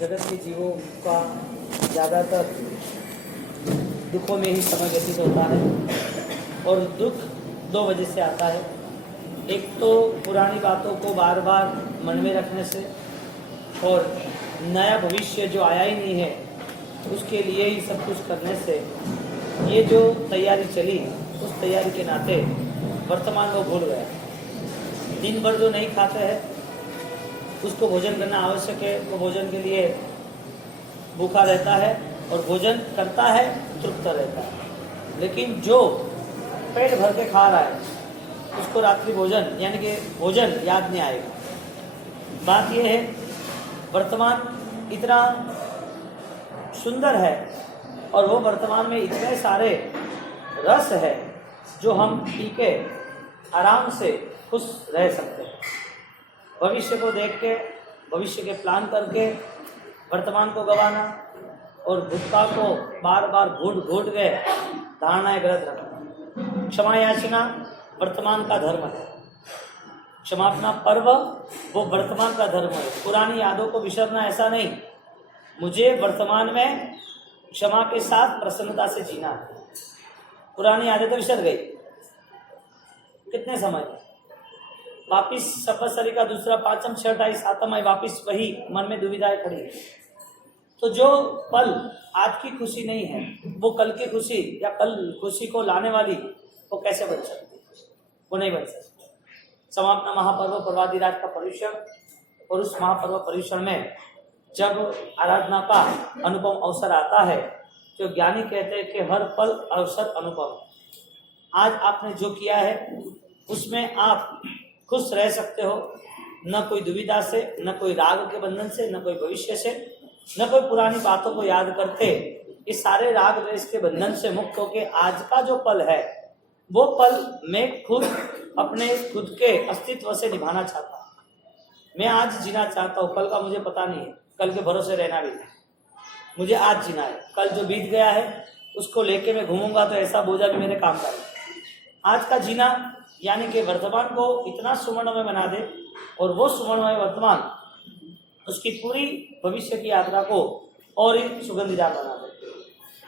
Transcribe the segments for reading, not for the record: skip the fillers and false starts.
जगत के जीवों का ज़्यादातर दुखों में ही समय व्यतीत होता है और दुख दो वजह से आता है। एक तो पुरानी बातों को बार बार मन में रखने से, और नया भविष्य जो आया ही नहीं है उसके लिए ही सब कुछ करने से। ये जो तैयारी चली उस तैयारी के नाते वर्तमान को भूल गया। दिन भर जो नहीं खाते हैं उसको भोजन करना आवश्यक है, वो भोजन के लिए भूखा रहता है और भोजन करता है तृप्त रहता है। लेकिन जो पेट भर के खा रहा है उसको रात्रि भोजन यानी कि भोजन याद नहीं आएगा। बात यह है वर्तमान इतना सुंदर है और वो वर्तमान में इतने सारे रस है जो हम पी के आराम से खुश रह सकते हैं। भविष्य को देख के, भविष्य के प्लान करके वर्तमान को गंवाना और भूतकाल को बार बार घूट गए धारणाएं गलत रखना। क्षमा याचना वर्तमान का धर्म है, क्षमापना पर्व वो वर्तमान का धर्म है। पुरानी यादों को विसरना ऐसा नहीं, मुझे वर्तमान में क्षमा के साथ प्रसन्नता से जीना है। पुरानी यादें तो विसर गई, कितने समय वापिस सपसरी का दूसरा पांचम छठ आई सातम आई, वापिस वही मन में दुविधाएं खड़ी। तो जो पल आज की खुशी नहीं है वो कल की खुशी या कल खुशी को लाने वाली वो कैसे बन सकती है? वो नहीं बन सकती। समापना महापर्व पर्वाधिराज का पर्युषण, और उस महापर्व पर्युषण में जब आराधना का अनुपम अवसर आता है तो ज्ञानी कहते हैं कि हर पल अवसर अनुपम। आज आपने जो किया है उसमें आप खुश रह सकते हो, न कोई दुविधा से, न कोई राग के बंधन से, न कोई भविष्य से, न कोई पुरानी बातों को याद करते इस सारे राग द्वेष के बंधन से मुक्त होके आज का जो पल है वो पल मैं खुद अपने खुद के अस्तित्व से निभाना चाहता हूँ। मैं आज जीना चाहता हूँ, कल का मुझे पता नहीं है, कल के भरोसे रहना भी नहीं, मुझे आज जीना है। कल जो बीत गया है उसको लेके मैं घूमूंगा तो ऐसा बोझा भी मेरे काम का है। आज का जीना यानी कि वर्तमान को इतना सुवर्णमय बना दे और वो सुवर्णमय वर्तमान उसकी पूरी भविष्य की यात्रा को और ही सुगंधीदार बना दे।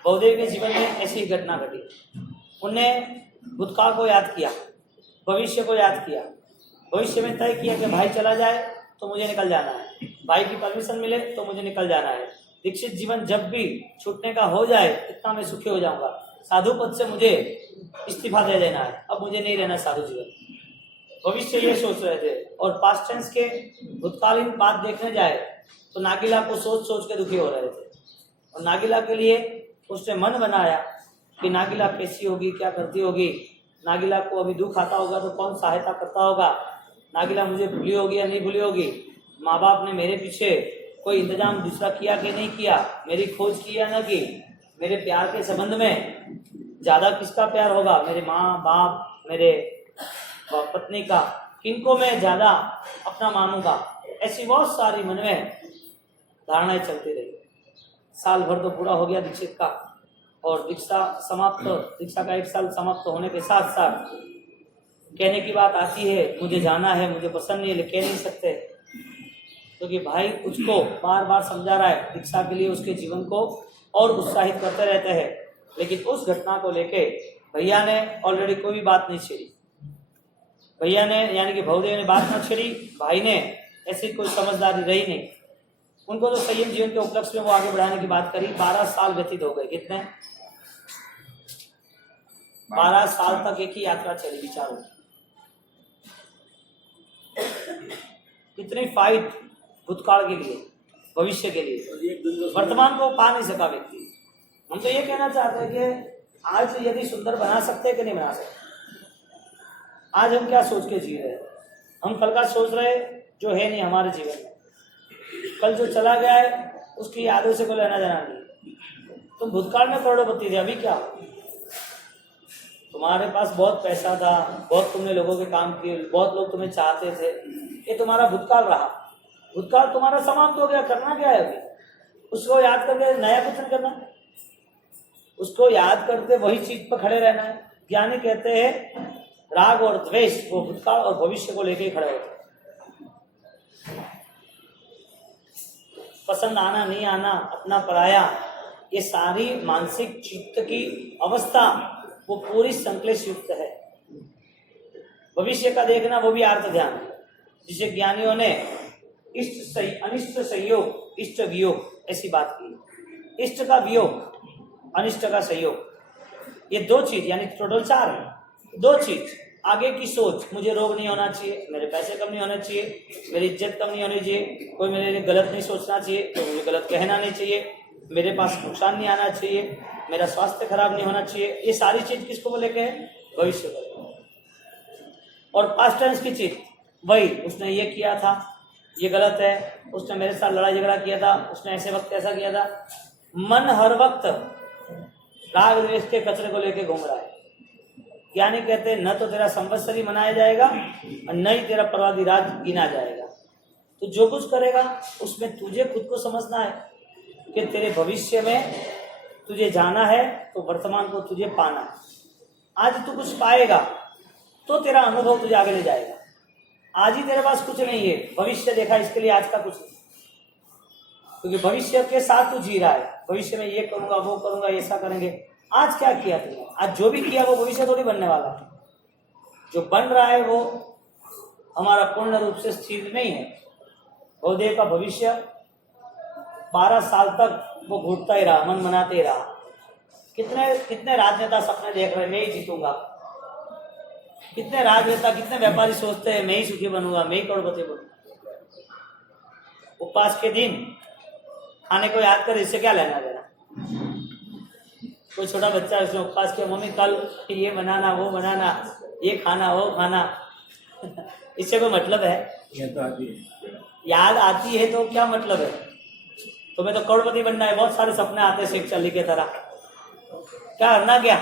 बहुदेव के जीवन में ऐसी घटना घटी। उनने भूतकाल को याद किया, भविष्य को याद किया। भविष्य में तय किया कि भाई चला जाए तो मुझे निकल जाना है, भाई की परमिशन मिले तो मुझे निकल जाना है। दीक्षित जीवन जब भी छूटने का हो जाए इतना मैं सुखी हो जाऊंगा। साधु पद से मुझे इस्तीफा दे देना है, अब मुझे नहीं रहना साधु जीवन। भविष्य ये सोच रहे थे और पास्ट टेंस के भूतकालीन बात देखने जाए तो नागिला को सोच सोच के दुखी हो रहे थे। और नागिला के लिए उसने मन बनाया कि नागिला कैसी होगी, क्या करती होगी, नागिला को अभी दुख आता होगा तो कौन सहायता करता होगा, नागिला मुझे भूली होगी या नहीं भूली होगी, माँ बाप ने मेरे पीछे कोई इंतजाम दूसरा किया कि नहीं किया, मेरी खोज की या न की, मेरे प्यार के संबंध में ज़्यादा किसका प्यार होगा, मेरे माँ बाप, मेरे पत्नी का, किनको मैं ज़्यादा अपना मानूंगा। ऐसी बहुत सारी मन में धारणाएं चलती रही। साल भर तो पूरा हो गया दीक्षित का और दीक्षा का 1 साल समाप्त होने के साथ साथ कहने की बात आती है मुझे जाना है, मुझे पसंद नहीं है, कह नहीं सकते क्योंकि भाई उसको बार बार समझा रहा है दीक्षा के लिए, उसके जीवन को और उत्साहित करते रहते हैं। लेकिन उस घटना को लेके भैया ने ऑलरेडी कोई भी बात नहीं छेड़ी। भैया ने यानी कि बहुदेव ने बात न छेड़ी, भाई ने ऐसी कोई समझदारी रही नहीं। उनको तो संयम जीवन के उपलक्ष्य में वो आगे बढ़ाने की बात करी। 12 साल व्यतीत हो गए। कितने? 12 साल तक एक ही यात्रा चली विचारों। कितनी फाइट भूतकाल के लिए, भविष्य के लिए, वर्तमान को पा नहीं सका व्यक्ति। हम तो ये कहना चाहते हैं कि आज यदि सुंदर बना सकते हैं कि नहीं बना सकते। आज हम क्या सोच के जी रहे हैं? हम कल का सोच रहे जो है नहीं हमारे जीवन में। कल जो चला गया है उसकी यादों से कोई लेना देना नहीं। तुम भूतकाल में करोड़पति थे, अभी क्या? तुम्हारे पास बहुत पैसा था, बहुत तुमने लोगों के काम किए, बहुत लोग तुम्हें चाहते थे, ये तुम्हारा भूतकाल रहा। भूतकाल तुम्हारा समाप्त हो गया, करना क्या है अभी? उसको याद करके नया कुछ नहीं करना, उसको याद करके वही चीज पर खड़े रहना है। ज्ञानी कहते हैं राग और द्वेष वो भूतकाल और भविष्य को लेकर खड़े होते हैं। पसंद आना नहीं आना, अपना पराया, ये सारी मानसिक चित्त की अवस्था वो पूरी संक्लेश युक्त है। भविष्य का देखना वो भी आर्त ध्यान, जिसे ज्ञानियों ने अनिष्ट संयोग, इष्ट वियोग ऐसी बात की। इष्ट का वियोग, अनिष्ट का संयोग, ये दो चीज यानी टोटल 4 है। 2 चीज, आगे की सोच, मुझे रोग नहीं होना चाहिए, मेरे पैसे कम नहीं होने चाहिए, मेरी इज्जत कम नहीं होनी चाहिए, कोई मेरे लिए गलत नहीं सोचना चाहिए, तो मुझे गलत कहना नहीं चाहिए, मेरे पास नुकसान नहीं आना चाहिए, मेरा स्वास्थ्य खराब नहीं होना चाहिए। ये सारी चीज किसको बोले के भविष्य को। और पास्ट टेंस की चीज, वही उसने ये किया था, ये गलत है, उसने मेरे साथ लड़ाई झगड़ा किया था, उसने ऐसे वक्त ऐसा किया था। मन हर वक्त राग द्वेष के कचरे को लेके घूम रहा है। ज्ञानी कहते हैं न तो तेरा संवत्सरी मनाया जाएगा और न ही तेरा प्रवादी राज गिना जाएगा। तो जो कुछ करेगा उसमें तुझे खुद को समझना है कि तेरे भविष्य में तुझे जाना है, तो वर्तमान को तुझे पाना है। आज तू कुछ पाएगा तो तेरा अनुभव तुझे आगे ले जाएगा। आज ही तेरे पास कुछ नहीं है, भविष्य देखा इसके लिए आज का कुछ नहीं, क्योंकि भविष्य के साथ तू जी रहा है। भविष्य में ये करूंगा, वो करूंगा, ऐसा करेंगे। आज क्या किया तुमने? आज जो भी किया वो भविष्य थोड़ी बनने वाला है। जो बन रहा है वो हमारा पूर्ण रूप से स्थिर नहीं है। बहुदेव का भविष्य 12 साल तक वो घूटता ही रहा, मन मनाते ही रहा। कितने राजनेता सपने देख रहे हैं, मैं ही जीतूंगा। कितने राजनेता, कितने व्यापारी सोचते हैं मैं ही सुखी बनूंगा, मैं ही करोड़पति बनूंगा। उपवास के दिन खाने को याद कर, इससे क्या लेना देना। कोई छोटा बच्चा उसने उपवास किया, मम्मी कल ये बनाना, वो बनाना, ये खाना, वो खाना इससे कोई मतलब है? याद आती है तो क्या मतलब है? तुम्हें तो करोड़पति बनना है, बहुत सारे सपने आते हैं शेख चाली के तरह। क्या करना, क्या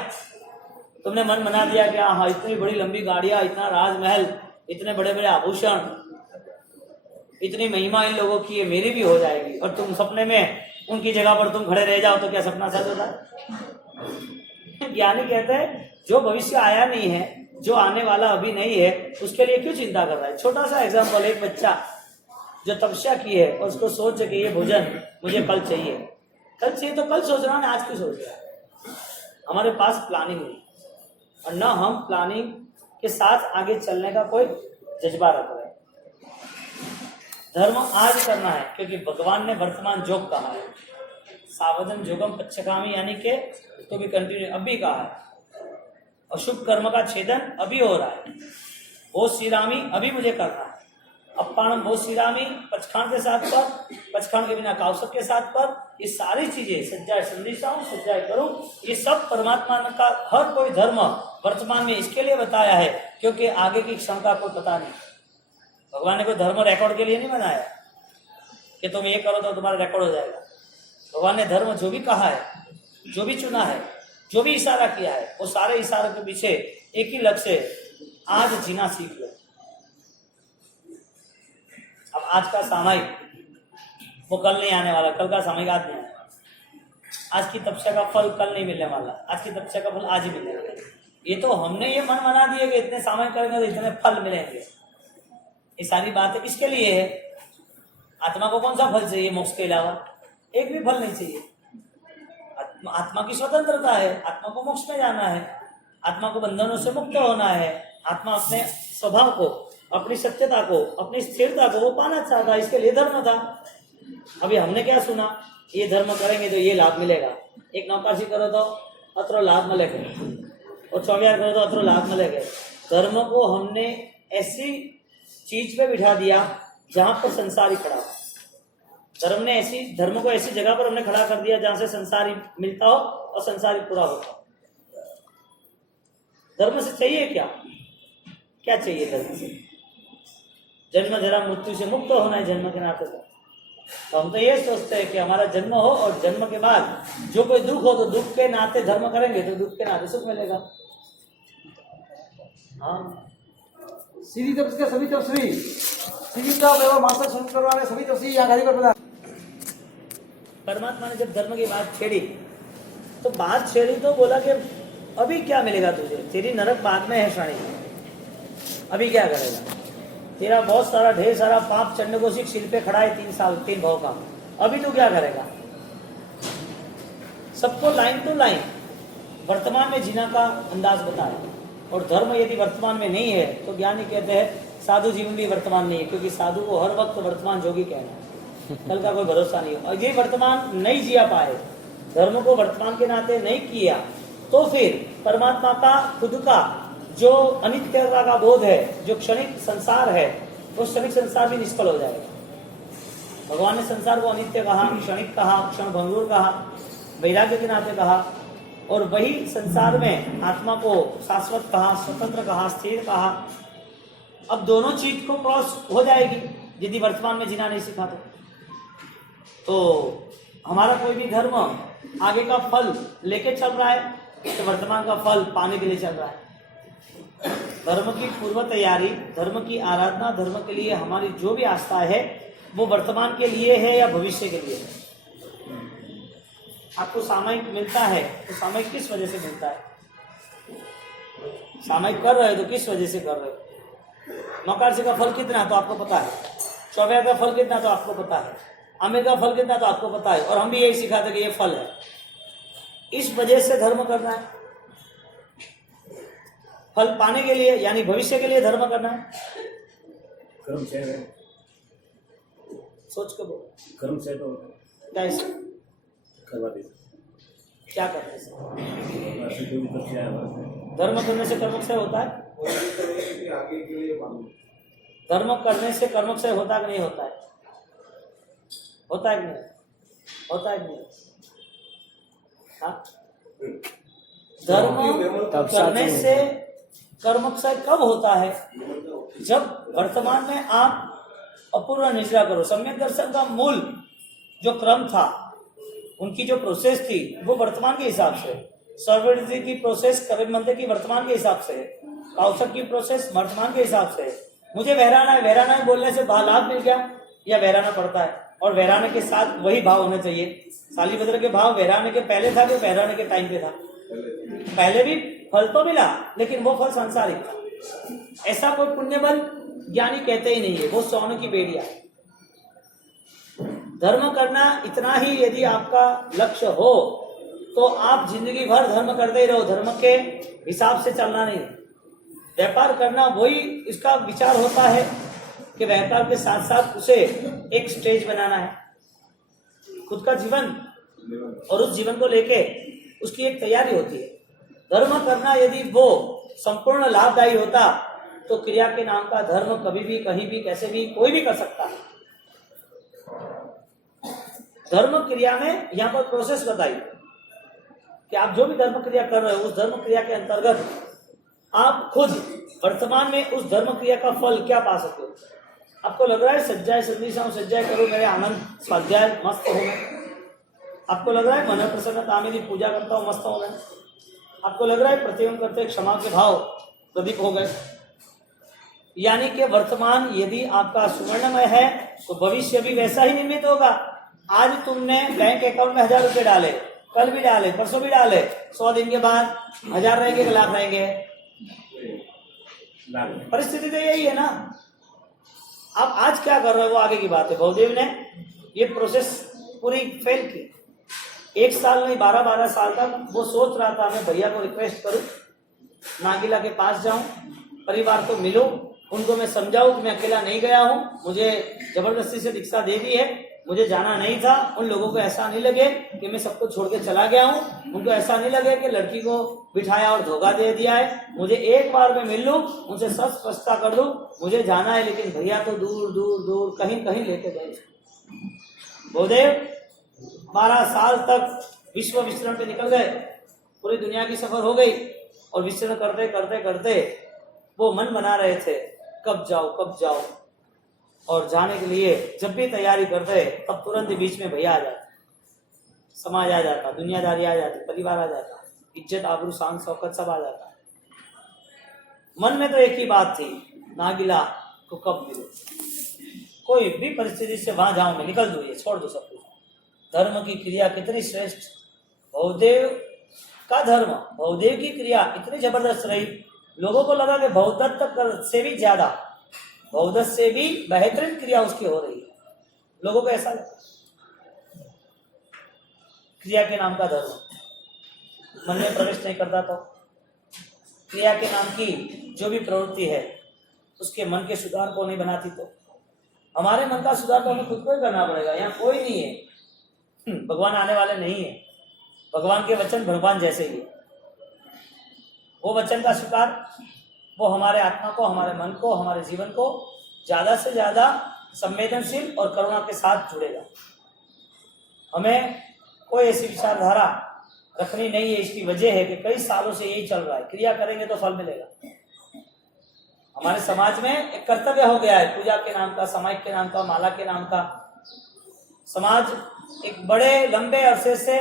तुमने मन बना दिया कि हाँ इतनी बड़ी लंबी गाड़ियां, इतना राजमहल, इतने बड़े बड़े आभूषण, इतनी महिमा इन लोगों की है, मेरी भी हो जाएगी। और तुम सपने में उनकी जगह पर तुम खड़े रह जाओ तो क्या सपना सच होता है? ज्ञानी कहते हैं जो भविष्य आया नहीं है, जो आने वाला अभी नहीं है, उसके लिए क्यों चिंता कर रहा है। छोटा सा एग्जाम्पल, एक बच्चा जो तपस्या की है और उसको सोच कि ये भोजन मुझे कल चाहिए, कल चाहिए तो कल सोच रहा है, आज क्यों सोच रहा है? हमारे पास प्लानिंग नहीं, और न हम प्लानिंग के साथ आगे चलने का कोई जज्बा रख रहे हैं। धर्म आज करना है क्योंकि भगवान ने वर्तमान योग कहा है, सावधन जोगम पच्छकामी, यानी कि तो भी कंटिन्यू अभी कहा है। अशुभ कर्म का छेदन अभी हो रहा है। वो श्रीरामी अभी मुझे करना है। अपाणम वो श्रीरामी, पचखान के साथ पर, पचखान के बिना काउसक के साथ पर, ये सारी चीजें सज्जाए संदेशाओं, सज्जाए करो, ये सब परमात्मा का हर कोई धर्म वर्तमान में इसके लिए बताया है क्योंकि आगे की क्षण का कोई पता नहीं। भगवान ने कोई धर्म रिकॉर्ड के लिए नहीं बनाया कि तुम ये करो तो तुम्हारा रिकॉर्ड हो जाएगा। भगवान ने धर्म जो भी कहा है, जो भी चुना है, जो भी इशारा किया है, वो सारे इशारों के पीछे एक ही लक्ष्य है, आज जीना सीख लो। अब आज का सामयिक वो कल नहीं आने वाला, कल का सामयिक आज नहीं आने वाला। आज की तपस्या का फल कल नहीं मिलने वाला, आज की तपस्या का फल आज ही मिलेगा। ये तो हमने ये मन बना दिया कि इतने सामयिक करेंगे तो इतने फल मिलेंगे। ये सारी बातें किसके लिए है? आत्मा को कौन सा फल चाहिए मोक्ष के अलावा? एक भी फल नहीं चाहिए। आत्मा की स्वतंत्रता है, आत्मा को मोक्ष में जाना है, आत्मा को बंधनों से मुक्त होना है, आत्मा अपने स्वभाव को, अपनी सत्यता को, अपनी स्थिरता को वो पाना चाहता है, इसके लिए धर्म था। अभी हमने क्या सुना, ये धर्म करेंगे तो ये लाभ मिलेगा, एक नौकरसी करो तो अत्र लाभ मिलेगा, और चौबियार करो तो अत्र लाभ मिलेगा। धर्म को हमने ऐसी चीज पे बिठा दिया जहां पर संसार ही खड़ा हो। धर्म को ऐसी जगह पर हमने खड़ा कर दिया जहां से संसार ही मिलता हो और संसार ही पूरा होता हो। धर्म से चाहिए क्या? क्या चाहिए धर्म से? जन्म जरा मृत्यु से मुक्त होना है जन्म के नाते। तो हम तो ये सोचते हैं कि हमारा जन्म हो और जन्म के बाद जो कोई दुख हो तो दुख के नाते धर्म करेंगे तो दुख के नाते सुख मिलेगा। हाँ, सीधी तपस्या सभी तपस्वी, सीधी का मास्टर शुरू करवाने सभी तपस्वी यहाँ गाड़ी पर बता। परमात्मा ने जब धर्म की बात छेड़ी तो बात छेड़ी तो बोला कि अभी क्या मिलेगा तुझे, तेरी नरक बाद में है शाणी, अभी क्या करेगा? तेरा बहुत सारा ढेर सारा पाप चंड को सिर पे खड़ा है 3 साल 3 भाव का, अभी तो क्या करेगा? सबको लाइन टू लाइन वर्तमान में जीना का अंदाज बताया। और धर्म यदि वर्तमान में नहीं है तो ज्ञानी कहते हैं साधु जीवन भी वर्तमान नहीं है, क्योंकि साधु को हर वक्त वर्तमान जोगी कहना है, कल का कोई भरोसा नहीं है। और ये वर्तमान नहीं जिया पाए, धर्म को वर्तमान के नाते नहीं किया, तो फिर परमात्मा का खुद का जो अनित्यता का बोध है, जो क्षणिक संसार है, वो क्षणिक संसार भी निष्फल हो जाएगा। भगवान ने संसार को अनित्य कहा, क्षणिक कहा, क्षण भंगुर कहा, वैराग्य के नाते कहा, और वही संसार में आत्मा को शाश्वत कहा, स्वतंत्र कहा, स्थिर कहा। अब दोनों चीज को क्रॉस हो जाएगी यदि वर्तमान में जीना नहीं सीखा तो हमारा कोई भी धर्म आगे का फल लेके चल रहा है तो वर्तमान का फल पाने के लिए चल रहा है। धर्म की पूर्व तैयारी, धर्म की आराधना, धर्म के लिए हमारी जो भी आस्था है वो वर्तमान के लिए है या भविष्य के लिए है। आपको सामयिक मिलता है तो सामयिक किस वजह से मिलता है? सामयिक कर रहे हो तो किस वजह से कर रहे हो? मकार्सी का फल कितना तो आपको पता है, चौबे का फल कितना तो आपको पता है, आमिर का फल कितना तो आपको पता है, और हम भी यही सिखाते कि ये फल है। इस वजह से धर्म करना है, फल पाने के लिए यानी भविष्य के लिए धर्म करना है। कर्म से है, सोच के बोल, कर्म से तो कैसे करवा दे, क्या करने से? ऐसे कोई भी पक्ष आया धर्म करने से कर्मक्षय होता है? धर्म करने से कर्मक्षय होता कि नहीं होता है? होता है कि नहीं? होता है कि नहीं? हाँ? धर्म करने से कर्मक्षय कब होता है? जब वर्तमान में आप अपूर्ण निद्रा करो। सम्यक दर्शन का मूल जो क्रम था, उनकी जो प्रोसेस थी वो वर्तमान के हिसाब से, सर्वृद्धि की प्रोसेस कबीर मंदिर की वर्तमान के हिसाब से, कौशक की प्रोसेस वर्तमान के हिसाब से। मुझे वहराना है, वहराना है बोलने से लाभ मिल गया या वहराना पड़ता है, और वहराने के साथ वही भाव होना चाहिए। सालीभद्र के भाव वहराने के पहले था कि वहराने के टाइम पे था? पहले भी फल तो मिला लेकिन वो फल सांसारिक था। ऐसा कोई पुण्य बल ज्ञानी कहते ही नहीं है, वो सोने की बेड़िया। धर्म करना इतना ही यदि आपका लक्ष्य हो तो आप जिंदगी भर धर्म करते ही रहो, धर्म के हिसाब से चलना नहीं। व्यापार करना वही इसका विचार होता है कि व्यापार के साथ साथ उसे एक स्टेज बनाना है, खुद का जीवन, और उस जीवन को लेके उसकी एक तैयारी होती है। धर्म करना यदि वो संपूर्ण लाभदायी होता तो क्रिया के नाम का धर्म कभी भी, कहीं भी, कैसे भी कोई भी कर सकता है। धर्म क्रिया में यहाँ पर प्रोसेस बताई कि आप जो भी धर्म क्रिया कर रहे हो उस धर्म क्रिया के अंतर्गत आप खुद वर्तमान में उस धर्म क्रिया का फल क्या पा सकते हो। आपको लग रहा है सज्जाए संदेशा सज्जाए करो मेरे आनंद स्वाध्याय मस्त हो गए, आपको लग रहा है मन प्रसन्नता मेरी पूजा करता हूँ मस्त हो गए, आपको लग रहा है प्रतिबंध करते क्षमा के भाव प्रदीप हो गए। यानी कि वर्तमान यदि आपका सुवर्णमय है तो भविष्य भी वैसा ही निर्मित होगा। आज तुमने बैंक अकाउंट में 1000 रुपए डाले, कल भी डाले, परसों भी डाले, 100 दिन के बाद 1000 रहेंगे कि लाख रहेंगे? परिस्थिति तो यही है ना। आप आज क्या कर रहे हो वो आगे की बात है। बहुदेव ने ये प्रोसेस पूरी फेल की। 1 साल नहीं 12-12 साल तक वो सोच रहा था मैं भैया को रिक्वेस्ट करूं, नागिला के पास जाऊं, परिवार को मिलूं, उनको मैं समझाऊं कि मैं अकेला नहीं गया हूं, मुझे जबरदस्ती से दीक्षा दे दी है, मुझे जाना नहीं था। उन लोगों को ऐसा नहीं लगे कि मैं सबको छोड़ के चला गया हूँ, उनको ऐसा नहीं लगे कि लड़की को बिठाया और धोखा दे दिया है। मुझे एक बार मैं मिल लूं, उनसे सच स्पष्टता कर दूं, मुझे जाना है, लेकिन भैया तो दूर दूर दूर कहीं कहीं लेके गए। बहुदेव 12 साल तक विश्व विचरण पे निकल गए, पूरी दुनिया की सफर हो गई, और विचरण करते करते करते वो मन बना रहे थे कब जाओ, और जाने के लिए जब भी तैयारी करते तब तुरंत बीच में भैया आ जाता, समाज आ जाता, दुनियादारी आ जाती, परिवार आ जाता, इज्जत आबरू शान शौकत सब आ जाता। मन में तो एक ही बात थी, नागिला को कब मिलूं, कोई भी परिस्थिति से वहां जाऊं मैं, निकल दो, ये छोड़ दो सब कुछ। धर्म की क्रिया कितनी श्रेष्ठ, बहुदेव का धर्म, बहुदेव की क्रिया इतनी जबरदस्त रही, लोगों को लगा कि बहुदत्त से भी ज्यादा, बहुदत्त से भी बेहतरीन क्रिया उसकी हो रही है। लोगों को ऐसा लगा। क्रिया के नाम का धर्म मन में प्रवेश नहीं करता तो क्रिया के नाम की जो भी प्रवृत्ति है उसके मन के सुधार को नहीं बनाती तो हमारे मन का सुधार तो हमें खुद को ही करना पड़ेगा। यहाँ कोई नहीं है, भगवान आने वाले नहीं है। भगवान के वचन भगवान जैसे ही है। वो वचन का स्वीकार वो हमारे आत्मा को, हमारे मन को, हमारे जीवन को ज्यादा से ज्यादा संवेदनशील और करुणा के साथ जुड़ेगा। हमें कोई ऐसी विचारधारा रखनी नहीं है। इसकी वजह है कि कई सालों से यही चल रहा है, क्रिया करेंगे तो फल मिलेगा। हमारे समाज में एक कर्तव्य हो गया है, पूजा के नाम का, सामायिक के नाम का, माला के नाम का। समाज एक बड़े लंबे अरसे से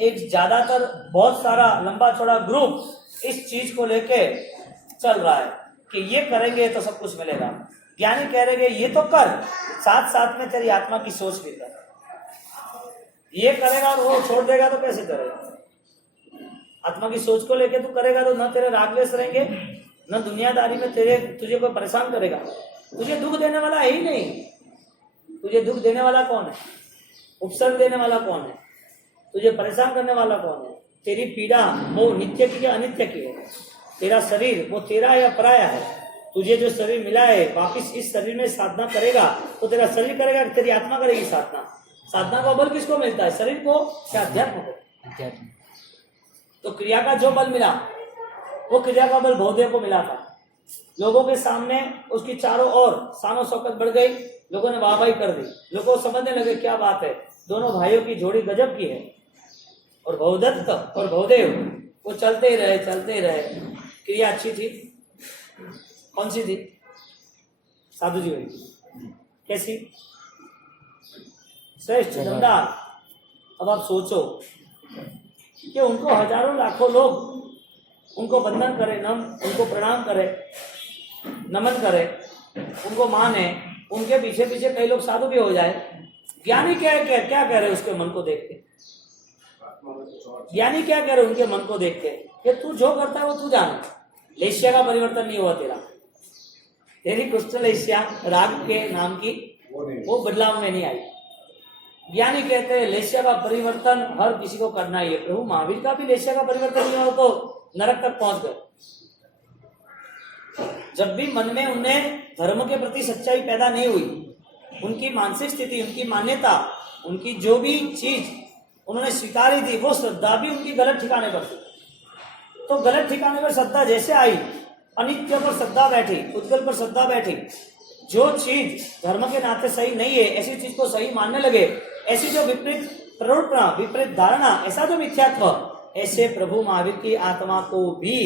एक ज्यादातर बहुत सारा लंबा चौड़ा ग्रुप इस चीज को लेके चल रहा है कि ये करेंगे तो सब कुछ मिलेगा। ज्ञानी कह रहे ये तो कर, साथ साथ में तेरी आत्मा की सोच भी कर। ये करेगा और वो छोड़ देगा तो कैसे करेगा? आत्मा की सोच को लेके तू करेगा तो न तेरे रागद्वेष रहेंगे, न दुनियादारी में तुझे कोई परेशान करेगा। तुझे दुख देने वाला है ही नहीं। तुझे दुख देने वाला कौन है? उपसर्ग देने वाला कौन है? तुझे परेशान करने वाला कौन है? तेरी पीड़ा वो नित्य की या अनित्य की है? तेरा शरीर वो तेरा या पराया है? तुझे जो शरीर मिला है वापिस इस शरीर में साधना करेगा तो तेरा शरीर करेगा, तेरी आत्मा करेगी साधना। साधना का बल किसको मिलता है? शरीर को या अध्यात्म को? अध्यात्म। तो क्रिया का जो बल मिला वो क्रिया का बल भवदेव को मिला था। लोगों के सामने उसकी चारों ओर शानो शौकत बढ़ गई, लोगों ने वाहवाही कर दी, लोगों को समझने लगे क्या बात है, दोनों भाइयों की जोड़ी गजब की है। और भवदत्त और भवदेव वो चलते ही रहे। क्रिया अच्छी थी। कौन सी थी? साधु जी हुई। कैसी? श्रेष्ठ धंधा। अब आप सोचो कि उनको हजारों लाखों लोग उनको वंदन करे, उनको प्रणाम करे, नमन करे, उनको माने, उनके पीछे पीछे कई लोग साधु भी हो जाए। ज्ञानी क्या कह रहे उसके मन को देख के? ज्ञानी क्या कह रहे उनके मन को देख के कि तू जो करता है वो तू जान। लेस्या का परिवर्तन नहीं हुआ तेरी कृष्ण लेस्या राग के नाम की वो बदलाव में नहीं आई। ज्ञानी कहते हैं लेस्या का परिवर्तन हर किसी को करना ही है। प्रभु महावीर का भी लेस्या का परिवर्तन नहीं हो तो नरक तक पहुंच गए। जब भी मन में उन्हें धर्म के प्रति सच्चाई पैदा नहीं हुई, उनकी मानसिक स्थिति, उनकी मान्यता, उनकी जो भी चीज उन्होंने स्वीकारी थी वो श्रद्धा भी उनकी गलत ठिकाने पर थी। तो गलत ठिकाने पर श्रद्धा जैसे आई, अनित्य पर श्रद्धा बैठी, उद्गल पर श्रद्धा बैठी। जो चीज धर्म के नाते सही नहीं है ऐसी चीज को सही मानने लगे। ऐसी जो विपरीत प्रवृत्ति, विपरीत धारणा, ऐसा जो मिथ्यात्व, ऐसे प्रभु महावीर की आत्मा को भी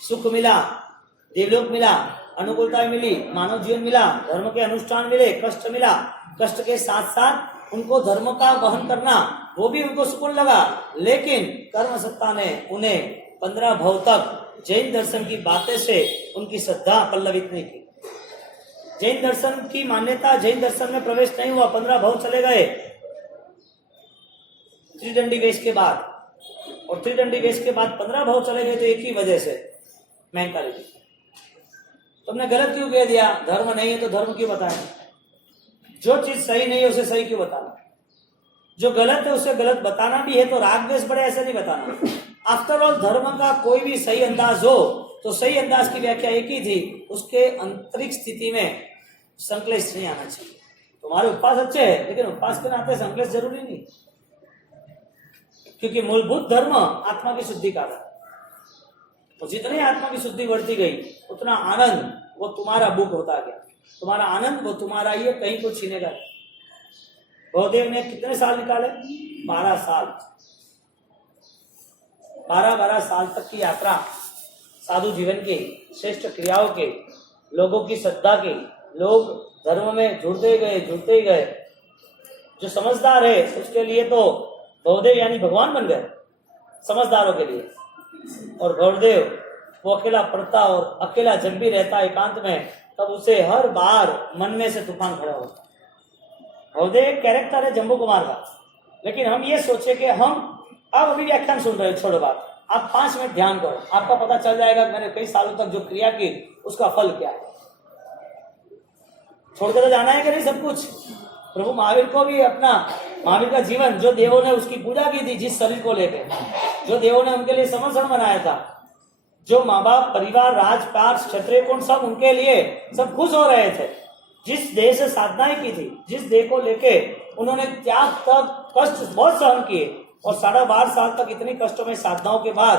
सुख मिला, देवलोक मिला, अनुकूलता मिली, मानव जीवन मिला, धर्म के अनुष्ठान मिले, कष्ट मिला। कष्ट के साथ साथ उनको धर्म का वहन करना वो भी उनको सुकून लगा। लेकिन कर्म सत्ता ने उन्हें 15 भव तक जैन दर्शन की बातें से उनकी श्रद्धा पल्लवित नहीं की। जैन दर्शन की मान्यता, जैन दर्शन में प्रवेश नहीं हुआ। 15 भव चले गए त्रिदंडी वेश के बाद, और त्रिदंडी वेश के बाद 15 भव चले गए। तो एक ही वजह से मेंटालिटी, तुमने गलत क्यों कह दिया? धर्म नहीं है तो धर्म क्यों बताएं? जो चीज सही नहीं है उसे सही क्यों बताना? जो गलत है उसे गलत बताना भी है तो राग द्वेष बढ़े ऐसे नहीं बताना। आफ्टर ऑल धर्म का कोई भी सही अंदाज हो तो सही अंदाज की व्याख्या एक ही थी, उसके आंतरिक स्थिति में संक्लेश नहीं आना चाहिए। तुम्हारे उपवास अच्छे है लेकिन उपवास के नाते संक्लेश जरूरी नहीं, क्योंकि मूलभूत धर्म आत्मा की शुद्धि का है। तो जितनी आत्मा की शुद्धि बढ़ती गई उतना आनंद वो तुम्हारा बुक होता गया। तुम्हारा आनंद वो तुम्हारा ही है, कहीं को छीनेगा। भवदेव ने कितने साल निकाले? 12 साल। 12 साल तक की यात्रा साधु जीवन के, श्रेष्ठ क्रियाओं के, लोगों की श्रद्धा के। लोग धर्म में जुड़ते ही गए। जो समझदार है उसके लिए तो भवदेव यानी भगवान बन गए, समझदारों के लिए। और भवदेव वो अकेला पढ़ता और अकेला जब भी रहता एकांत में, तब उसे हर बार मन में से तूफान खड़ा होता। भवदेव एक कैरेक्टर है जम्बू कुमार का। लेकिन हम ये सोचे कि हम अब अभी व्याख्यान सुन रहे, छोड़ो बात, आप 5 मिनट ध्यान करो, आपका पता चल जाएगा मैंने कई सालों तक जो क्रिया की उसका फल क्या है। छोड़ के तो जाना है कि नहीं सब कुछ? प्रभु महावीर को भी अपना महावीर का जीवन, जो देवों ने उसकी पूजा की थी जिस शरीर को लेकर, जो देवों ने उनके लिए समर्पण बनाया था, जो माँ बाप, परिवार, राजपाट, क्षत्रिय कुल सब उनके लिए सब खुश हो रहे थे। जिस देह से साधनाएं की थी, जिस देह को लेके उन्होंने त्याग तक कष्ट बहुत सहन किए, और 12.5 साल तक इतनी कष्टों में साधनाओं के बाद,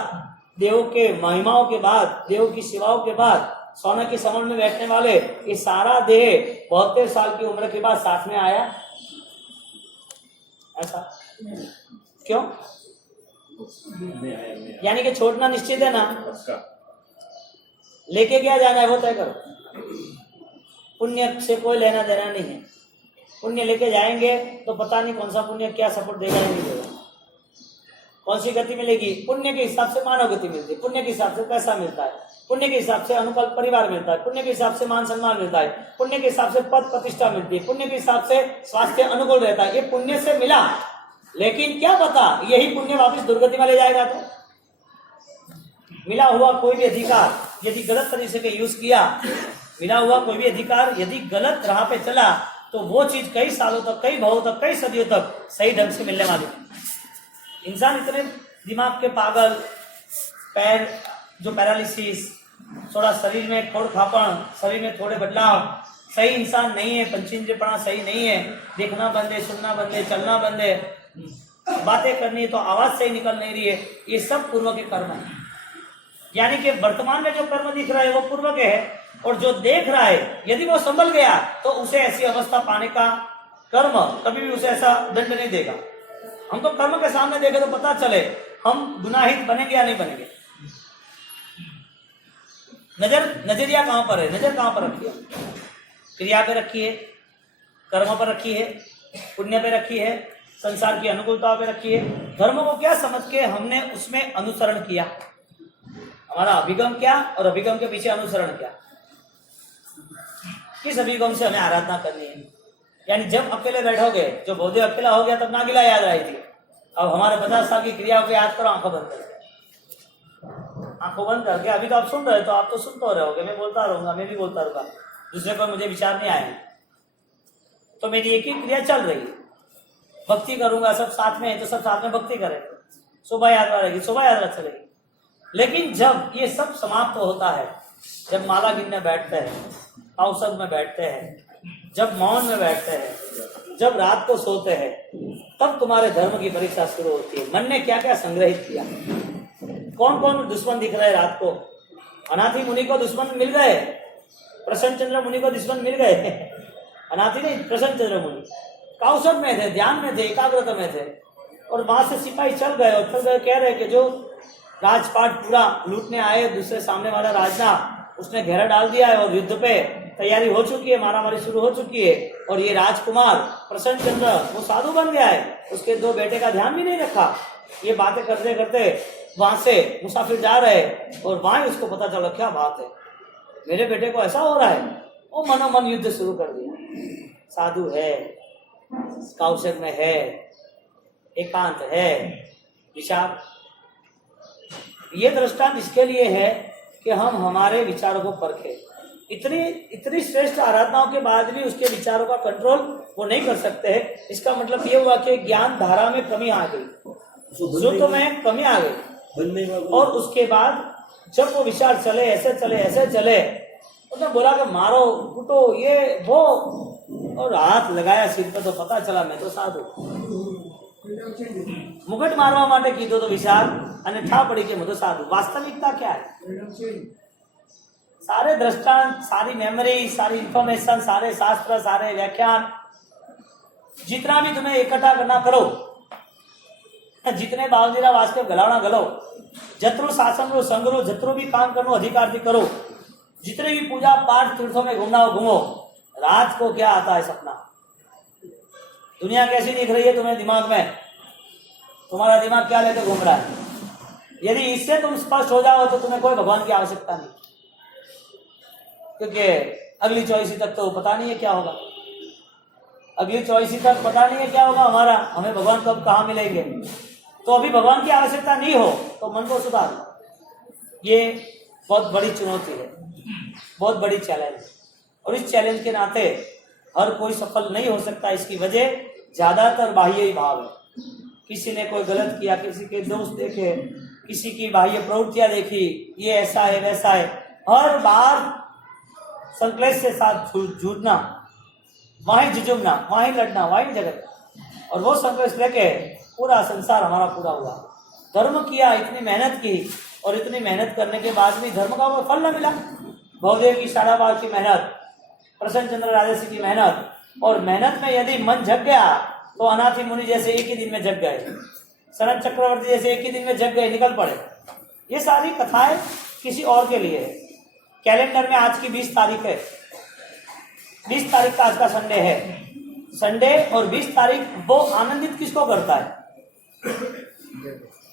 देवों के महिमाओं के बाद, देवों की सेवाओं के बाद, सोने के समन में बैठने वाले ये सारा देह 72 साल की उम्र के बाद साथ में आया। ऐसा क्यों? नहीं आया, नहीं आया। यानी कि छोड़ना निश्चित है ना, पक्का। लेके क्या जाना है वो तय करो। पुण्य से कोई लेना देना नहीं है। पुण्य लेके जाएंगे तो पता नहीं कौन सा पुण्य क्या सपोर्ट देगा या नहीं देगा, कौन सी गति मिलेगी। पुण्य के हिसाब से मानव गति मिलती है, पुण्य के हिसाब से पैसा मिलता है, पुण्य के हिसाब से अनुकूल परिवार मिलता है, पुण्य के हिसाब से मान सम्मान मिलता है, पुण्य के हिसाब से पद प्रतिष्ठा मिलती है, पुण्य के हिसाब से स्वास्थ्य अनुकूल रहता है। ये पुण्य से मिला, लेकिन क्या पता यही पुण्य वापस दुर्गति में ले जाएगा। तो मिला हुआ कोई भी अधिकार यदि गलत तरीके से यूज किया, मिला हुआ कोई भी अधिकार यदि गलत राह पे चला, तो वो चीज कई सालों तक, कई भावों तक, कई सदियों तक सही ढंग से मिलने वाली नहीं। इंसान इतने दिमाग के पागल, पैर जो पैरालिसिस, थोड़ा शरीर में खोड़-खापन, शरीर में थोड़े बदलाव, सही इंसान नहीं है, पंचेंद्रियपना सही नहीं है, देखना बंद है, सुनना बंद है, चलना बंद है, बातें करनी तो आवाज सही निकल नहीं रही है, ये सब पूर्व के कर्म है। यानी कि वर्तमान में जो कर्म दिख रहा है वो पूर्व के है, और जो देख रहा है यदि वो संभल गया तो उसे ऐसी अवस्था पाने का कर्म कभी भी उसे ऐसा दंड नहीं देगा। हम तो कर्म के सामने देखे तो पता चले हम गुनाहित बनेंगे या नहीं बनेंगे। नजरिया कहां पर है, नजर कहां पर रखी है? क्रिया पे रखी है, कर्म पर रखी है, पुण्य पे रखी है, संसार की अनुकूलता पे रखी है। धर्म को क्या समझ के हमने उसमें अनुसरण किया, हमारा अभिगम क्या और अभिगम के पीछे अनुसरण क्या, किस अभिगम से हमें आराधना करनी है। यानी जब अकेले बैठोगे, जो बहुदेव अकेला हो गया तब नागिला याद आई थी, अब हमारे 50 साल की क्रियाओं को याद करो आंखों बंद करके। आंखों बंद करके अभी तो आप सुन रहे हो, तो आप तो सुन तो रहोगे, मैं बोलता रहूंगा, मैं भी बोलता रहूंगा, दूसरे को मुझे विचार नहीं आए तो मेरी एक ही क्रिया चल रही है। भक्ति करूंगा, सब साथ में है तो सब साथ में भक्ति करेंगे, शोभा यात्रा रहेगी, शोभा यात्रा चलेगी। लेकिन जब ये सब समाप्त होता है, जब माला गिनने बैठते हैं, औसत में बैठते हैं, जब मौन में बैठते हैं, जब रात को सोते हैं, तब तुम्हारे धर्म की परीक्षा शुरू होती है। मन ने क्या क्या संग्रहित किया, कौन कौन दुश्मन दिख रहे रात को। अनाथी मुनि को दुश्मन मिल गए, प्रसन्न चंद्र मुनि को दुश्मन मिल गए। अनाथी नहीं, प्रसन्न चंद्र मुनि कौशल में थे, ध्यान में थे, एकाग्रता में थे, और वहां से सिपाही चल गए और चल गए, कह रहे कि जो राजपाट पूरा लूटने आए, दूसरे सामने वाला राजा उसने घेरा डाल दिया है और युद्ध पे तैयारी हो चुकी है, मारामारी शुरू हो चुकी है, और ये राजकुमार प्रसन्न चंद्र वो साधु बन गया है, उसके 2 बेटे का ध्यान भी नहीं रखा। ये बातें करते करते वहां से मुसाफिर जा रहे, और वहां उसको पता चला क्या बात है, मेरे बेटे को ऐसा हो रहा है। वो मनोमन युद्ध शुरू कर दिया। साधु है, कौशल में है, एकांत है, विचार। ये दृष्टांत इसके लिए है कि हम हमारे विचारों को परखें। इतनी श्रेष्ठ आराधनाओं के बाद भी उसके विचारों का कंट्रोल वो नहीं कर सकते हैं। इसका मतलब ये हुआ कि ज्ञान धारा में कमी आ गई, शुद्ध में कमी आ गई, और उसके बाद जब वो विचार चले, ऐसे चले, ऐसे चले, उसने बोला कि मारो, कूटो, ये वो, और हाथ लगाया सिर पे तो पता चला मैं तो साधु। मुकुट मारवा माटे कीधो तो विचार અને ઠા પડી કે હું તો સાધુ। वास्तविकता क्या है? सारे दृष्टांत, सारी मेमोरी, सारी इंफॉर्मेशन, सारे शास्त्र, सारे व्याख्यान, जितना भी तुम्हें इकट्ठा करना करो, जितने बावजीरा वास्ते गलावना गलो, जतरो शासन रो संग्रह, जतरो भी काम करनो अधिकार भी करो, जितने भी पूजा पाठ तीर्थों में घूमना हो घूमो, रात को क्या आता है सपना। दुनिया कैसी दिख रही है तुम्हें दिमाग में, तुम्हारा दिमाग क्या लेकर घूम रहा है। यदि इससे तुम स्पष्ट हो जाओ तो तुम्हें कोई भगवान की आवश्यकता नहीं, क्योंकि अगली 24 तक तो पता नहीं है क्या होगा, अगली 24 तक पता नहीं है क्या होगा हमारा, हमें भगवान कब कहाँ मिलेंगे। तो अभी भगवान की आवश्यकता नहीं हो तो मन को सुधार। ये बहुत बड़ी चुनौती है, बहुत बड़ी चैलेंज, और इस चैलेंज के नाते हर कोई सफल नहीं हो सकता। इसकी वजह ज्यादातर बाह्य ही भाव है। किसी ने कोई गलत किया, किसी के दोस्त देखे, किसी की बाह्य प्रवृत्तियां देखी, ये ऐसा है वैसा है, हर बार संक्लेश के साथ जूझना, वहीं झुझुमना, वहीं लड़ना, वहीं झगड़ना, और वो संक्लेश लेके पूरा संसार हमारा पूरा हुआ। धर्म किया, इतनी मेहनत की, और इतनी मेहनत करने के बाद भी धर्म का वो फल न मिला। बहुदेव की शालाबाग की मेहनत, प्रसन्न चंद्र राजसी की मेहनत, और मेहनत में यदि मन जग गया तो अनाथी मुनि जैसे एक ही दिन में जग गए, सनत चक्रवर्ती जैसे एक ही दिन में जग गए, निकल पड़े। ये सारी कथाएं किसी और के लिए है। कैलेंडर में आज की 20 तारीख है, 20 तारीख का आज का संडे है। संडे और 20 तारीख वो आनंदित किसको करता है?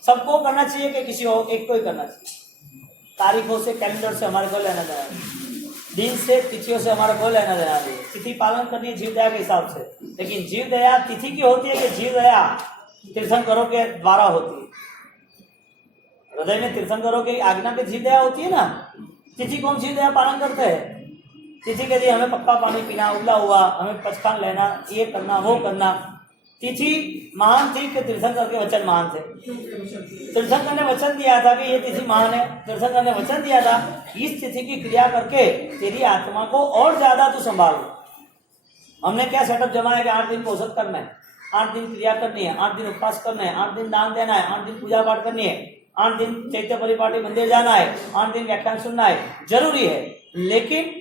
सबको करना चाहिए कि किसी और एक को ही करना चाहिए? तारीखों से, कैलेंडर से हमारे को लेना देना नहीं, दिन से, तिथियों से हमारा कोई लेना देना नहीं। तिथि पालन करनी है जीव दया के हिसाब से, लेकिन जीव दया तिथि की होती है कि जीव दया तीर्थंकरों के द्वारा होती है? हृदय में तीर्थंकरों की आज्ञा की जीव दया होती है ना। तिथि को हम जीव दया पालन करते हैं। तिथि के लिए हमें पक्का पानी पीना, उबला हुआ, हमें पचखान लेना, ये करना, वो करना। तिथि महान थी कि तीर्थंकर के वचन महान थे? तीर्थंकर ने वचन दिया था कि ये तिथि महान है। तीर्थंकर ने वचन दिया था इस तिथि की क्रिया करके तेरी आत्मा को और ज्यादा तू संभाल। हमने क्या सेटअप जमा है कि 8 दिन पोषण करना है, 8 दिन क्रिया करनी है, 8 दिन उपवास करना है, 8 दिन दान देना है, 8 दिन पूजा पाठ करनी है, 8 दिन चैत्य परिपाटी मंदिर जाना है, 8 दिन व्याख्यान सुनना है, जरूरी है। लेकिन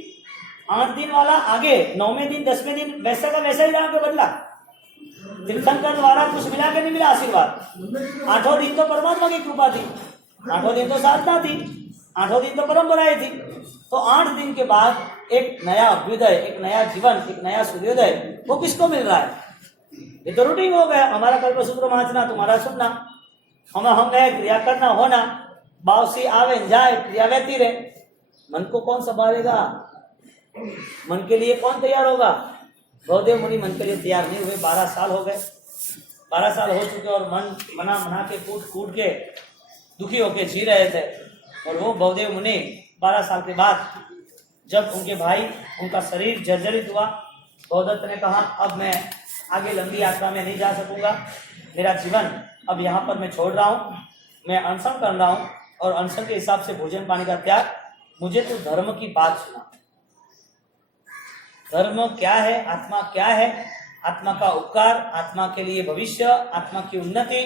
8 दिन वाला आगे 9वें दिन 10वें दिन वैसा का वैसा ही रहा के बदला। तीर्थंकर द्वारा कुछ मिला के नहीं मिला आशीर्वाद। 8 दिन तो परमात्मा की कृपा थी, 8 दिन तो साधना थी, 8 दिन तो परंपराएं थी। तो 8 दिन के बाद एक नया अभ्युदय, एक नया जीवन, एक नया सूर्योदय, वो किसको मिल रहा है? ये तो रूटीन हो गया हमारा। कल्पसूत्र मांचना, तुम्हारा सुनना, हम गए क्रिया करना, होना, बावसी आवे जाए, क्रिया बहती रहे। मन को कौन संभालेगा? मन के लिए कौन तैयार होगा? बहुदेव मुनि मन के लिए तैयार नहीं हुए। 12 साल हो गए, 12 साल हो चुके और मन मना के कूट के दुखी होके जी रहे थे। और वो बहुदेव मुनि 12 साल के बाद जब उनके भाई, उनका शरीर जर्जरित हुआ, बहुदत्त ने कहा अब मैं आगे लंबी यात्रा में नहीं जा सकूंगा, मेरा जीवन अब यहाँ पर मैं छोड़ रहा हूँ, मैं अनशन कर रहा हूँ, और अनशन के हिसाब से भोजन पानी का त्याग। मुझे तो धर्म की बात सुना। धर्म क्या है, आत्मा क्या है, आत्मा का उपकार, आत्मा के लिए भविष्य, आत्मा की उन्नति।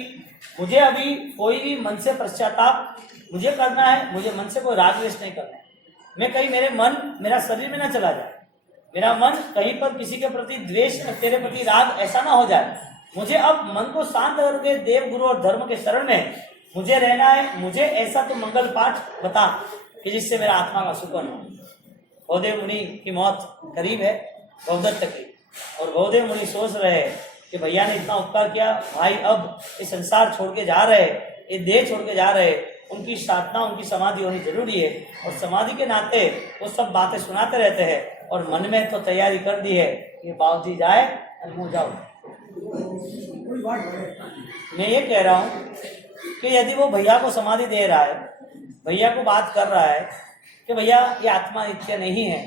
मुझे अभी कोई भी मन से पश्चाताप मुझे करना है, मुझे मन से कोई राग द्वेष नहीं करना है। मैं कहीं मेरा शरीर में ना चला जाए, मेरा मन कहीं पर किसी के प्रति द्वेष, तेरे प्रति राग ऐसा ना हो जाए। मुझे अब मन को शांत करके देव गुरु और धर्म के शरण में मुझे रहना है। मुझे ऐसा तो मंगल पाठ बता कि जिससे मेरा आत्मा का सुकून हो। बहुदेव मुनि की मौत करीब है, बहुदत्त की, और बहुदेव मुनि सोच रहे हैं कि भैया ने इतना उपकार किया, भाई अब ये संसार छोड़ के जा रहे, ये देह छोड़ के जा रहे, उनकी साधना, उनकी समाधि होनी जरूरी है। और समाधि के नाते वो सब बातें सुनाते रहते हैं, और मन में तो तैयारी कर दी है कि बाबूजी जाए और मुँह जाओ। मैं ये कह रहा हूँ कि यदि वो भैया को समाधि दे रहा है, भैया को बात कर रहा है कि भैया ये आत्मा नित्य नहीं है,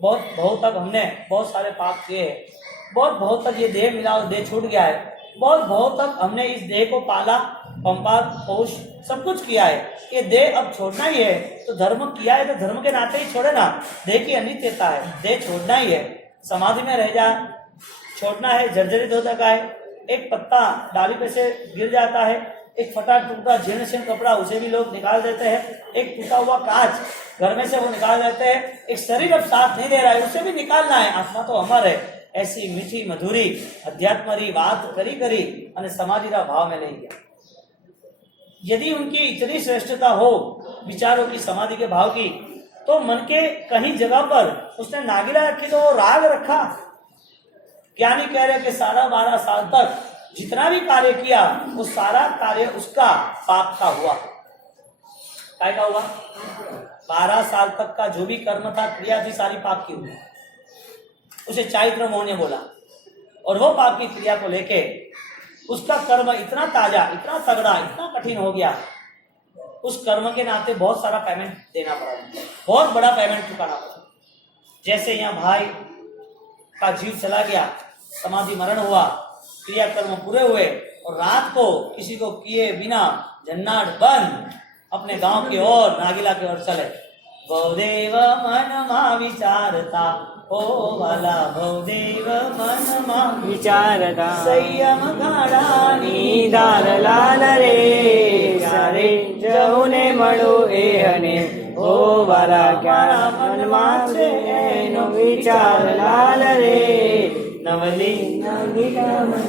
बहुत तक हमने बहुत सारे पाप किए हैं, बहुत तक ये देह मिला और देह छूट गया है, बहुत तक हमने इस देह को पाला, पंपा, पोष सब कुछ किया है, ये देह अब छोड़ना ही है। तो धर्म किया है तो धर्म के नाते ही छोड़े ना। देह की अनित्यता है, देह छोड़ना ही है। समाधि में रह जा, छोड़ना है, जर्जरित होता का है। एक पत्ता डाली पे से गिर जाता है, एक फटा टूटा जीर्ण शीर्ण कपड़ा उसे भी लोग निकाल देते हैं, एक टूटा हुआ कांच घर में से वो निकाल देते हैं, एक शरीर अब साथ नहीं दे रहा है उसे भी निकालना है। आत्मा तो अमर है। ऐसी मीठी मधुरी अध्यात्मरी बात करी અને समाधिरा भाव में नहीं गया। यदि उनकी इतनी श्रेष्ठता हो विचारों की, समाधि के भाव की, तो मन के कहीं जगह पर उसने नागिरा रखी तो वो राग रखा। ज्ञानी कह रहे कि 12.5 साल तक जितना भी कार्य किया वो सारा कार्य उसका पाप का हुआ। काय का हुआ? 12 साल तक का जो भी कर्म था, क्रिया थी, सारी पाप की हुई। उसे चारित्र मौन्य बोला। और वो पाप की क्रिया को लेके उसका कर्म इतना ताजा, इतना तगड़ा, इतना कठिन हो गया, उस कर्म के नाते बहुत सारा पेमेंट देना पड़ा, बहुत बड़ा पेमेंट चुकाना पड़ा। जैसे यहाँ भाई का जीव चला गया, समाधि मरण हुआ, क्रियाकर्म पूरे हुए और रात को किसी को किए बिना जन्नाट बंद अपने गांव की ओर नागिला की ओर चले। बहुदेव मन मा विचारता ओ वाला बहुदेव मन मा विचारता संयम गाढ़ानी दार लाल रे सारे जहुने મળો એ અને ઓ વાલા ક્યાં મનમાં છે એનો વિચાર લાલ રે નવલી નાગિકા मन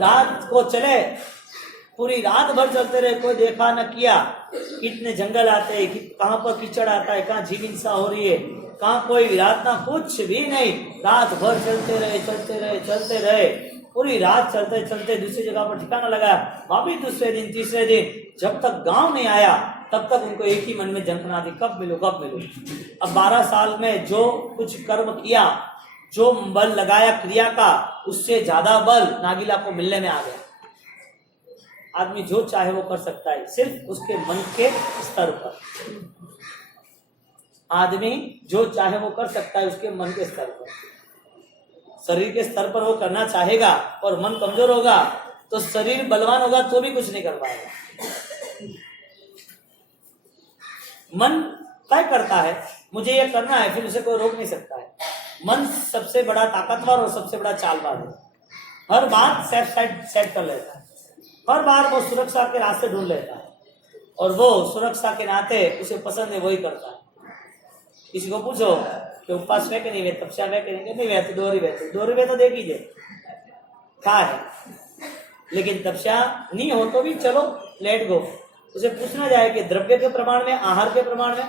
रात को चले, पूरी रात भर चलते रहे, कोई देखा न किया। कितने जंगल आते हैं, कहाँ पर कीचड़ आता है, कहाँ झील हिंसा हो रही है, कहाँ कोई विराट ना, कुछ भी नहीं। रात भर चलते रहे। पूरी रात चलते चलते दूसरी जगह पर ठिकाना लगाया। वापिस दूसरे दिन तीसरे दिन, जब तक गांव नहीं आया तब तक उनको एक ही मन में झंखना थी, कब मिलो। अब 12 साल में जो कुछ कर्म किया, जो बल लगाया क्रिया का, उससे ज्यादा बल नागिला को मिलने में आ गया। आदमी जो चाहे वो कर सकता है, सिर्फ उसके मन के स्तर पर। आदमी जो चाहे वो कर सकता है उसके मन के स्तर पर। शरीर के स्तर पर वो करना चाहेगा और मन कमजोर होगा तो शरीर बलवान होगा तो भी कुछ नहीं कर पाएगा। मन तय करता है मुझे ये करना है, फिर उसे कोई रोक नहीं सकता है। मन सबसे बड़ा ताकतवर और सबसे बड़ा चालबाज है। हर बात सेट कर लेता है, हर बार वो सुरक्षा के रास्ते ढूंढ लेता है और वो सुरक्षा के नाते उसे पसंद है वही करता है। किसी को पूछो कि उपवास वे कि नहीं वे, तपस्या वे कि नहीं वे, तो दोहरी वे तो देख लीजिए क्या है। लेकिन तपस्या नहीं हो तो भी चलो लेट गो। उसे पूछना जाए कि द्रव्य के प्रमाण में, आहार के प्रमाण में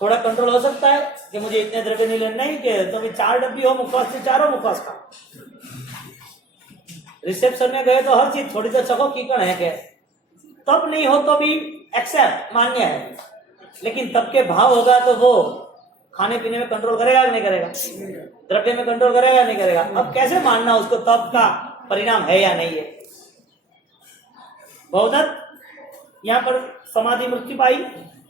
थोड़ा कंट्रोल हो सकता है कि मुझे इतने द्रव्य नहीं लेना, नहीं कि तो भी 4 डब्बी हो मुखवास से, चारों मुखवास का। रिसेप्शन में गए तो हर चीज थोड़ी तो चखो कीकड़ है क्या, तब नहीं हो तो भी एक्सेप्ट मान्य है। लेकिन तब के भाव होगा तो वो खाने पीने में कंट्रोल करेगा कि नहीं करेगा, द्रव्य में कंट्रोल करेगा नहीं करेगा। अब कैसे मानना उसको तब का परिणाम है या नहीं है। बहुदत्त यहाँ पर समाधि मृत्यु पाई,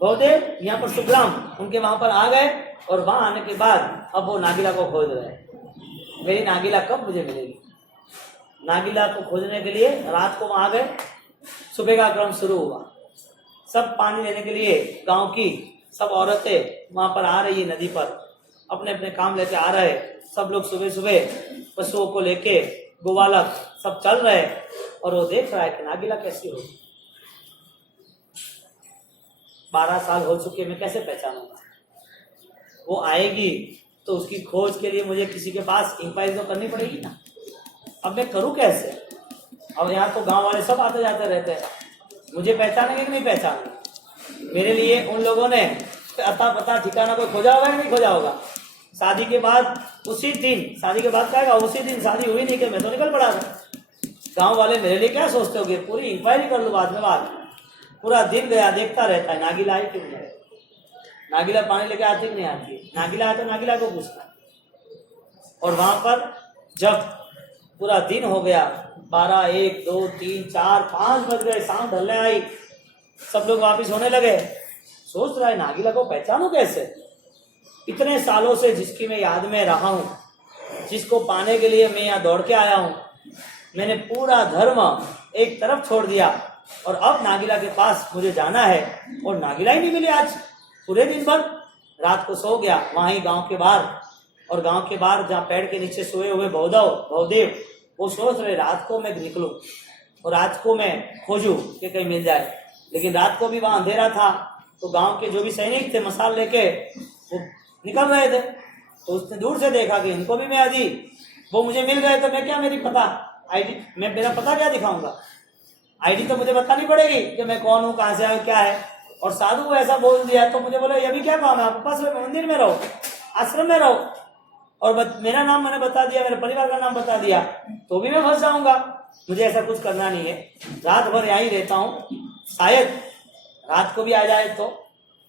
बहुदेव यहाँ पर सुग्राम उनके वहां पर आ गए और वहां आने के बाद अब वो नागिला को खोज रहे। मेरी नागिला कब मुझे मिलेगी। नागिला को खोजने के लिए रात को वहां गए। सुबह का क्रम शुरू हुआ। सब पानी लेने के लिए गांव की सब औरतें वहां पर आ रही है, नदी पर अपने अपने काम लेके आ रहे। सब लोग सुबह सुबह पशुओं को लेके, गोवालक सब चल रहे और वो देख रहा है कि नागिला कैसी होगी। 12 साल हो चुके, मैं कैसे पहचानूंगा। वो आएगी तो उसकी खोज के लिए मुझे किसी के पास इंक्वायरी तो करनी पड़ेगी ना। अब मैं करूं कैसे। अब यहाँ तो गांव वाले सब आते जाते रहते हैं, मुझे पहचानेंगे कि नहीं पहचानेंगे। मेरे लिए उन लोगों ने अता पता ठिकाना कोई खोजा होगा या नहीं खोजा होगा। शादी के बाद उसी दिन, शादी के बाद क्या है, उसी दिन शादी हुई नहीं कि मैं तो निकल पड़ा था। गांव वाले मेरे लिए क्या सोचते होंगे, पूरी इंक्वायरी कर लो बाद में। बात पूरा दिन गया देखता रहता है नागिला आई कि नहीं, नागिला पानी लेके आती कि नहीं आती, नागिला आए तो नागिला को पूछना। और वहां पर जब पूरा दिन हो गया, 12, 1, 2, 3, 4, 5 बज गए, शाम ढलने आई, सब लोग वापिस होने लगे। सोच रहा है नागिला को पहचानूं कैसे। इतने सालों से जिसकी मैं याद में रहा हूं, जिसको पाने के लिए मैं यहाँ दौड़ के आया हूं, मैंने पूरा धर्म एक तरफ छोड़ दिया और अब नागिला के पास मुझे जाना है और नागिला ही नहीं मिली। आज पूरे दिन भर रात को सो गया वहां ही गांव के बाहर। और गांव के बाहर जहाँ पेड़ के नीचे सोए हुए बहुदेव वो सोच रहे रात को मैं निकलूं और रात को मैं खोजूं कि कहीं मिल जाए। लेकिन रात को भी वहां अंधेरा था तो गांव के जो भी सैनिक थे मसाल लेके वो निकल रहे थे। तो उसने दूर से देखा कि इनको भी मैं आदि, वो मुझे मिल गए तो मैं क्या, मेरी पता आईडी, मैं मेरा पता क्या दिखाऊंगा। आईडी तो मुझे बतानी पड़ेगी कि मैं कौन हूँ, कहाँ से आया, क्या है। और साधु ऐसा बोल दिया तो मुझे बोला ये भी क्या काम है, आप पास मंदिर में रहो, आश्रम में रहो। और मेरा नाम मैंने बता दिया, मेरे परिवार का नाम बता दिया तो भी मैं फंस जाऊंगा। मुझे ऐसा कुछ करना नहीं है, रात भर यहीं रहता हूँ, शायद रात को भी आ जाए तो,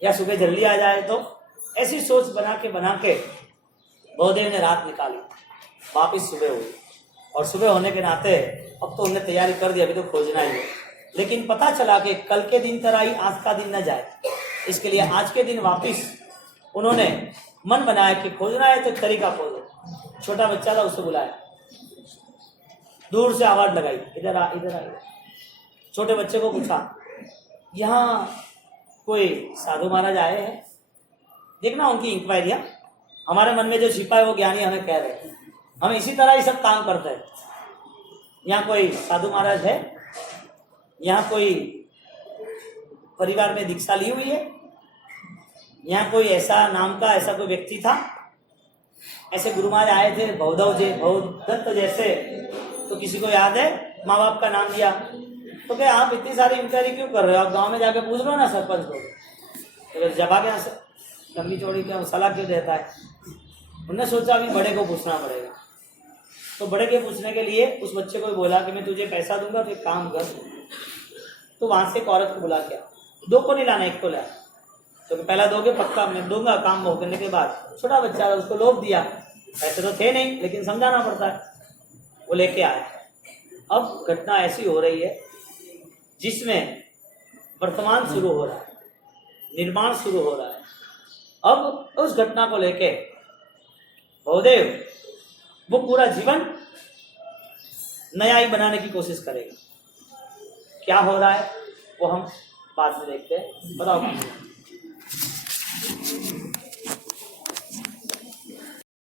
या सुबह जल्दी आ जाए तो। ऐसी सोच बना के बहुदेव ने रात निकाली। वापिस सुबह हुई और सुबह होने के नाते अब तो उन्होंने तैयारी कर दी, अभी तो खोजना ही है। लेकिन पता चला कि कल के दिन तरह ही आज का दिन न जाए, इसके लिए आज के दिन वापिस उन्होंने मन बनाया कि खोजना है तो एक तरीका खोजो। छोटा बच्चा था, उसे बुलाया, दूर से आवाज लगाई, इधर आ इधर आ। छोटे बच्चे को पूछा, यहाँ कोई साधु महाराज आए हैं? देखना उनकी इंक्वायरियाँ, हमारे मन में जो छिपा है वो ज्ञानी हमें कह रहे हैं, हम इसी तरह ही सब काम करते हैं। यहाँ कोई साधु महाराज है? यहाँ कोई परिवार में दीक्षा ली हुई है? यहाँ कोई ऐसा नाम का ऐसा कोई व्यक्ति था? ऐसे गुरु महाराज आए थे भवदत्त जैसे, तो किसी को याद है? माँ बाप का नाम दिया। तो क्या आप इतनी सारी इंक्वायरी क्यों कर रहे हो? आप गांव में जाके पूछ लो ना सरपंच को। तो जब आगे यहाँ से लंबी चौड़ी क्या सलाह क्यों देता है? उन्होंने सोचा अभी बड़े को पूछना पड़ेगा। तो बड़े के पूछने के लिए उस बच्चे को बोला कि मैं तुझे पैसा दूंगा, तो एक काम कर, तो वहां से एक औरत को बुला के, 2 को नहीं लाना, 1 को लाया। तो पहला दोगे पक्का मैं दूंगा, काम हो करने के बाद। छोटा बच्चा था, उसको लोभ दिया, पैसे तो थे नहीं लेकिन समझाना पड़ता है, वो लेके आया। अब घटना ऐसी हो रही है जिसमें वर्तमान शुरू हो रहा है, निर्माण शुरू हो रहा है। अब उस घटना को लेके बहुदेव वो पूरा जीवन नया ही बनाने की कोशिश करेगा। क्या हो रहा है वो हम बाद में देखते हैं। बताओ।